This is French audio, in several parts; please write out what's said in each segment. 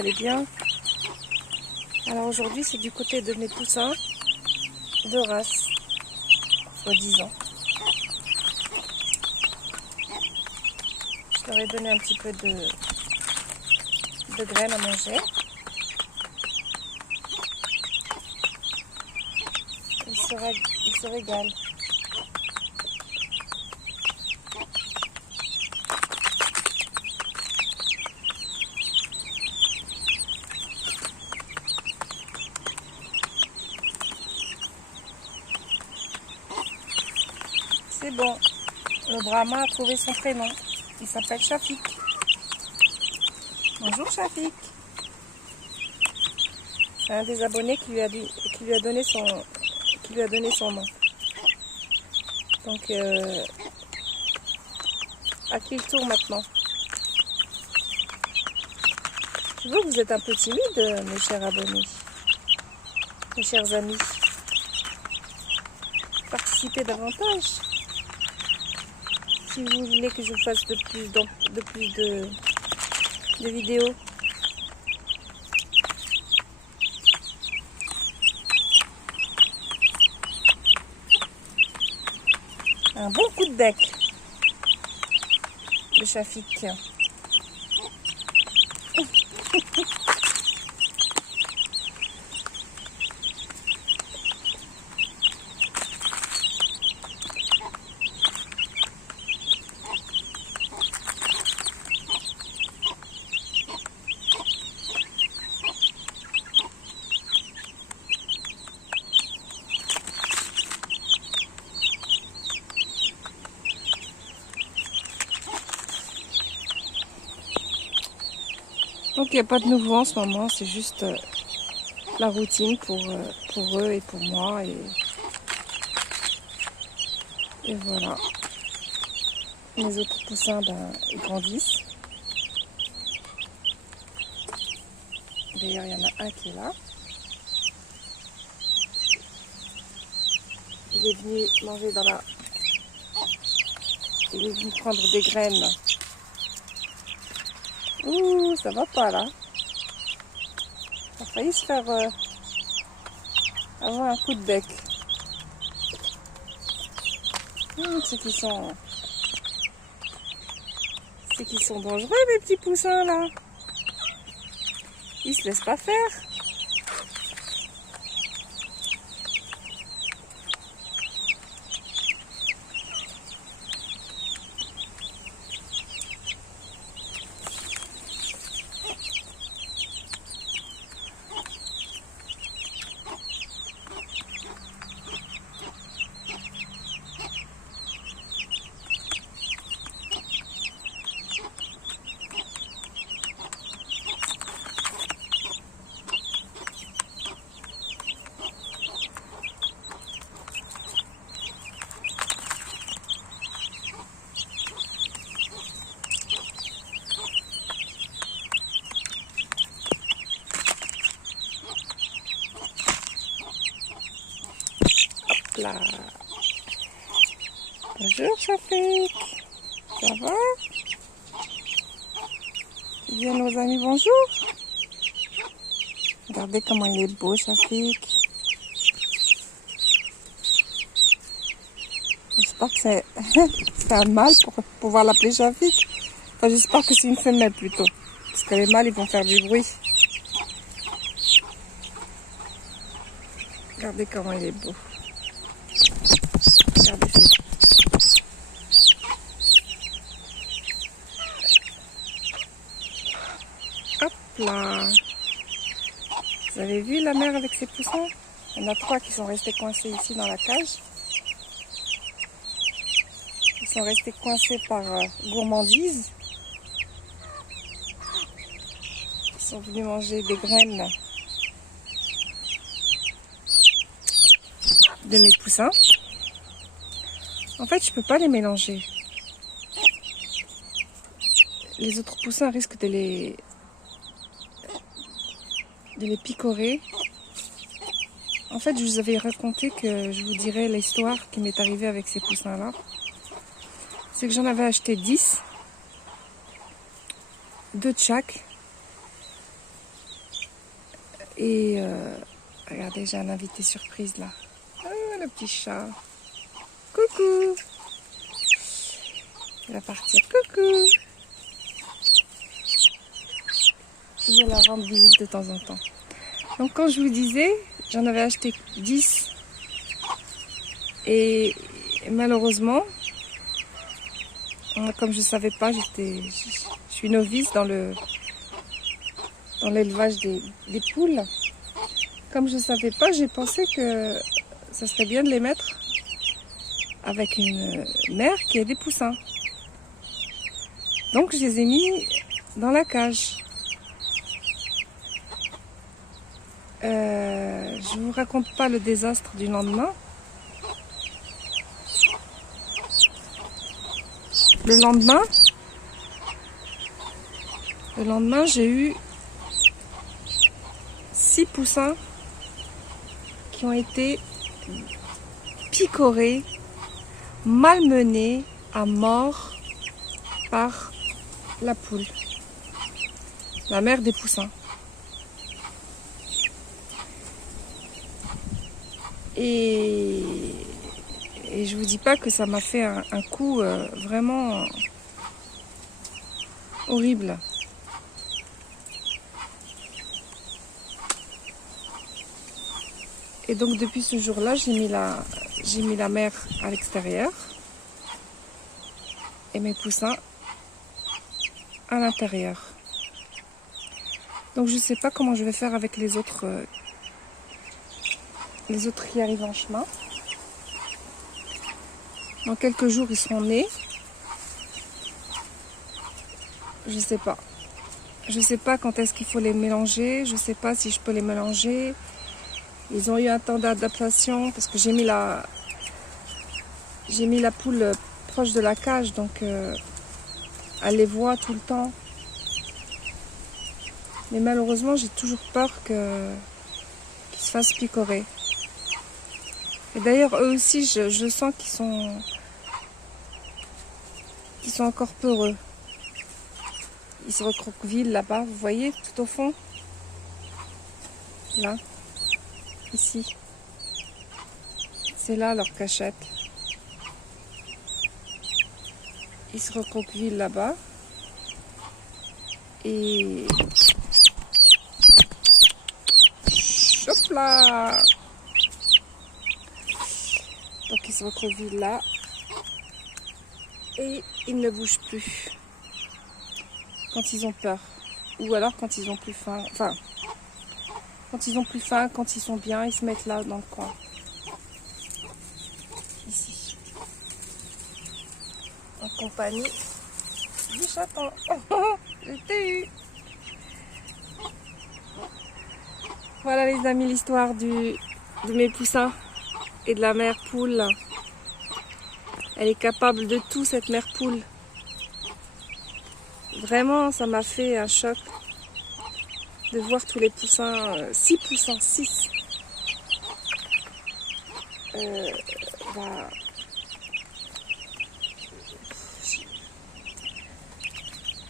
allez bien. Alors aujourd'hui c'est du côté de mes poussins de race, soi-disant. Je leur ai donné un petit peu de graines à manger. Ils se régalent. C'est bon, le Brahma a trouvé son prénom. Il s'appelle Shafik. Bonjour Shafik. C'est un des abonnés qui lui a donné son nom. Donc à qui il tourne maintenant? Je vois que vous êtes un peu timide, mes chers abonnés, mes chers amis. Participez davantage. Si vous voulez que je fasse de plus de vidéos. Un bon coup de bec de Shafik. Donc il n'y a pas de nouveau en ce moment, c'est juste la routine pour eux et pour moi. Et voilà. Les autres poussins, ils grandissent. D'ailleurs, il y en a un qui est là. Il est venu manger Il est venu prendre des graines. Ouh, ça va pas là. Il a failli se faire avoir un coup de bec. C'est qu'ils sont dangereux, mes petits poussins là. Ils se laissent pas faire. Là. Bonjour Shafik, ça va? Tu dis à nos amis bonjour? Regardez comment il est beau Shafik. J'espère que c'est un mâle pour pouvoir l'appeler Shafik. Enfin, j'espère que c'est une femelle plutôt, parce que les mâles ils vont faire du bruit. Regardez comment il est beau. Regardez ça. Hop là. Vous avez vu la mère avec ses poussins? Il y en a 3 qui sont restés coincés ici dans la cage. Ils sont restés coincés par gourmandise. Ils sont venus manger des graines de mes poussins. En fait, je peux pas les mélanger. Les autres poussins risquent de les picorer. En fait, je vous avais raconté que je vous dirais l'histoire qui m'est arrivée avec ces poussins-là. C'est que j'en avais acheté 10, 2 de chaque. Et regardez, j'ai un invité surprise là. Oh, le petit chat. Coucou. Il va partir. Coucou. Je vais la rendre visite de temps en temps. Donc quand je vous disais, j'en avais acheté 10. Et malheureusement, comme je ne savais pas, je suis novice dans l'élevage des poules. Comme je ne savais pas, j'ai pensé que ça serait bien de les mettre avec une mère qui a des poussins. Donc je les ai mis dans la cage. Je ne vous raconte pas le désastre du lendemain. Le lendemain, j'ai eu 6 poussins qui ont été picorés, malmenés à mort par la poule, la mère des poussins. Et je vous dis pas que ça m'a fait un coup vraiment horrible. Et donc depuis ce jour-là, j'ai mis la mère à l'extérieur et mes poussins à l'intérieur. Donc je sais pas comment je vais faire avec les autres qui arrivent en chemin. Dans quelques jours, ils seront nés. Je sais pas. Je sais pas quand est-ce qu'il faut les mélanger. Je sais pas si je peux les mélanger. Ils ont eu un temps d'adaptation parce que j'ai mis la poule proche de la cage, donc elle les voit tout le temps. Mais malheureusement, j'ai toujours peur qu'ils se fassent picorer. Et d'ailleurs, eux aussi, je sens qu'ils sont encore peureux. Ils se recroquevillent là-bas, vous voyez, tout au fond. Là, ici. C'est là leur cachette. Ils se recroquevillent là-bas. Et... hop là! Donc ils se recroquevillent là. Et ils ne bougent plus. Quand ils ont peur. Ou alors quand ils ont plus faim. Enfin, quand ils ont plus faim, quand ils sont bien, ils se mettent là dans le coin. Ici. En compagnie du chaton. Oh, je t'ai eu. Voilà les amis, l'histoire de mes poussins et de la mère poule. Elle est capable de tout, cette mère poule. Vraiment, ça m'a fait un choc de voir tous les poussins, 6 poussins, 6.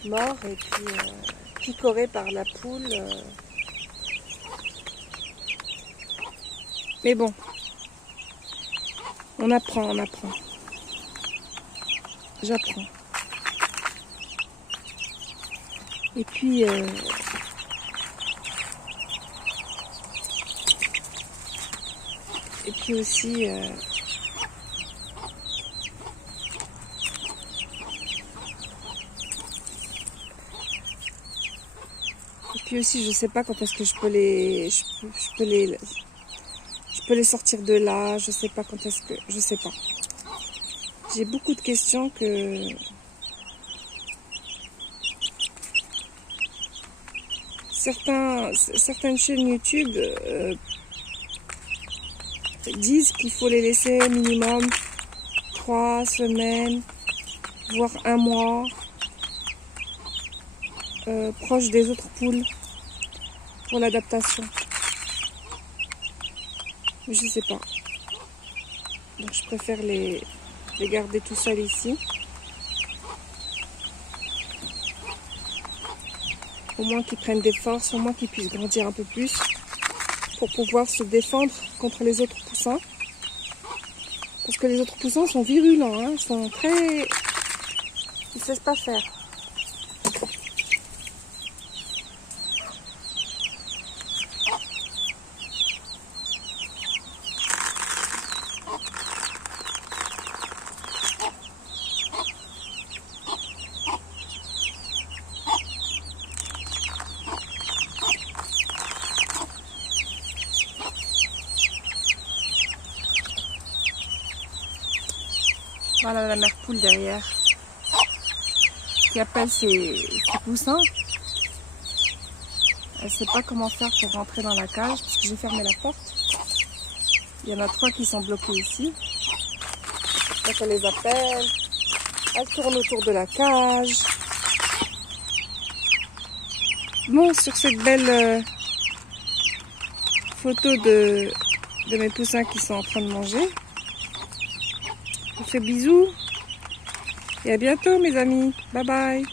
Morts et puis picorés par la poule. Mais bon, on apprend. J'apprends. Et puis aussi je sais pas quand est-ce que je peux les sortir de là, je sais pas quand est-ce que, je sais pas. J'ai beaucoup de questions que certaines chaînes YouTube disent qu'il faut les laisser minimum 3 semaines, voire 1 mois, proche des autres poules pour l'adaptation. Mais je sais pas. Donc je préfère les garder tout seuls ici. Au moins qu'ils prennent des forces, au moins qu'ils puissent grandir un peu plus. pour pouvoir se défendre contre les autres poussins. Parce que les autres poussins sont virulents, hein, ils sont très... Ils ne cessent pas faire. Voilà la mère poule derrière qui appelle ses poussins. Elle ne sait pas comment faire pour rentrer dans la cage parce que j'ai fermé la porte. Il y en a 3 qui sont bloqués ici. Donc elle les appelle. Elle tourne autour de la cage. Bon, sur cette belle photo de mes poussins qui sont en train de manger. Je vous fais bisous et à bientôt mes amis. Bye bye.